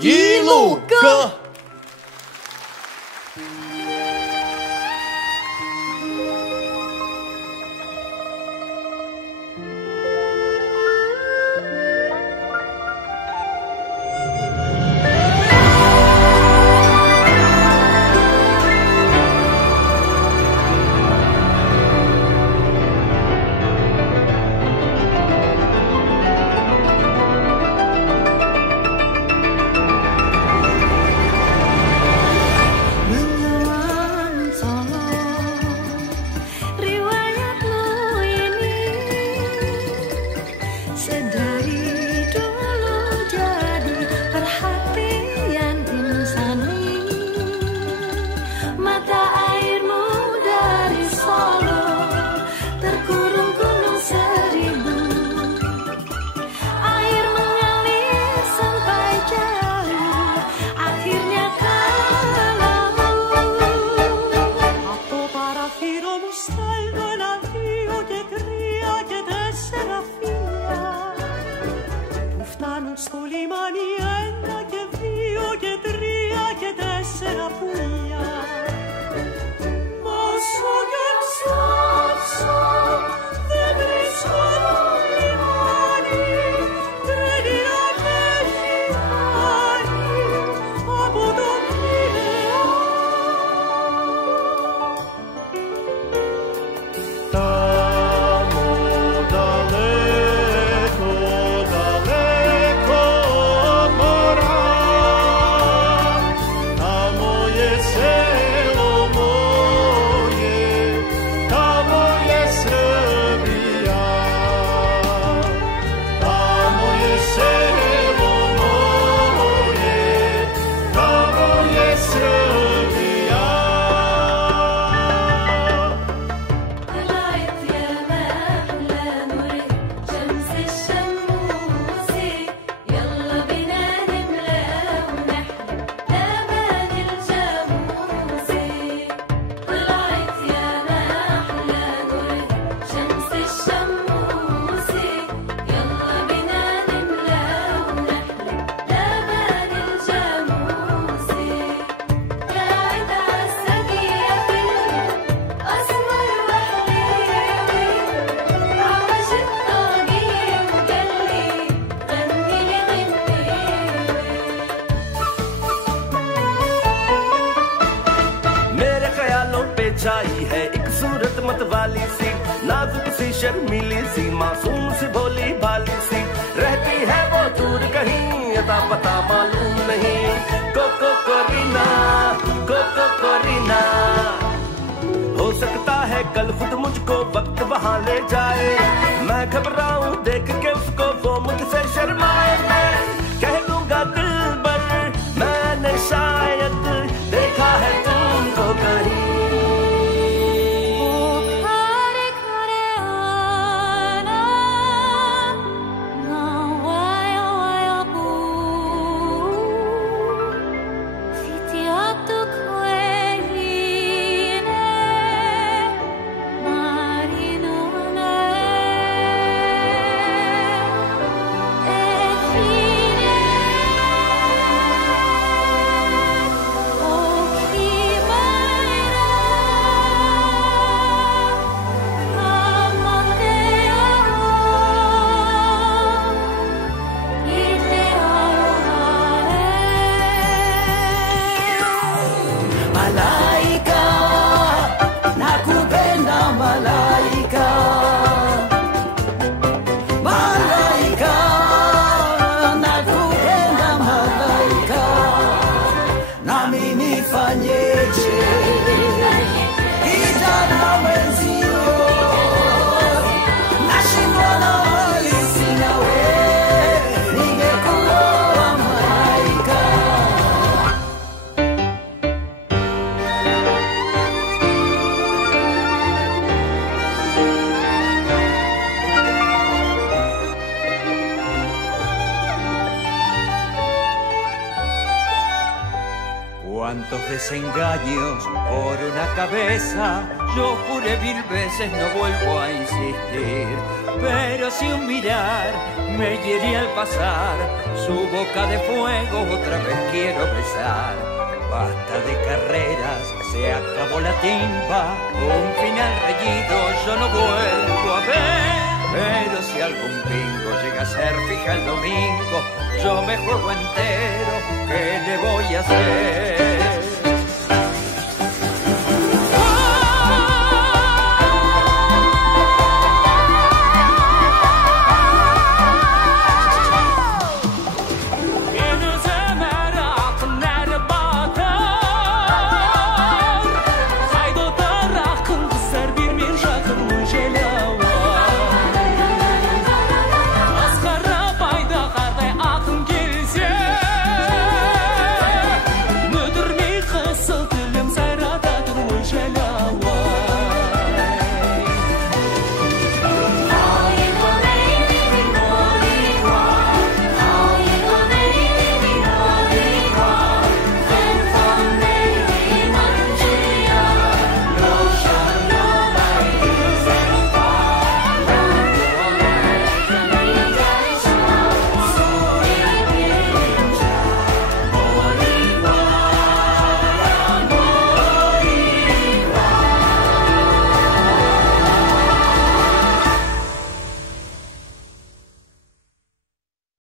一路歌。छाई है एक सूरत मत वाली सी, नाजुक सी शर्मीली सी, मासूम सी भोली भाली सी, रहती है वो दूर कहीं अता पता मालूम नहीं। कोको कोरीना, कोको कोरीना, हो सकता है कल खुद मुझको वक्त वहां ले जाए, मैं घबराऊं देख के उसको वो मुझसे शर्माए। मैं कह दूंगा दिल भर मैंने शायद देखा है तुमको कहीं। Feel Cuántos desengaños por una cabeza, yo juré 1000 veces, no vuelvo a insistir. Pero si un mirar me hiere al pasar, su boca de fuego otra vez quiero besar. Basta de carreras, se acabó la timba, un final reñido yo no vuelvo a ver. Pero si algún bingo llega a ser fija el domingo, yo me juego entero, ¿qué le voy a hacer?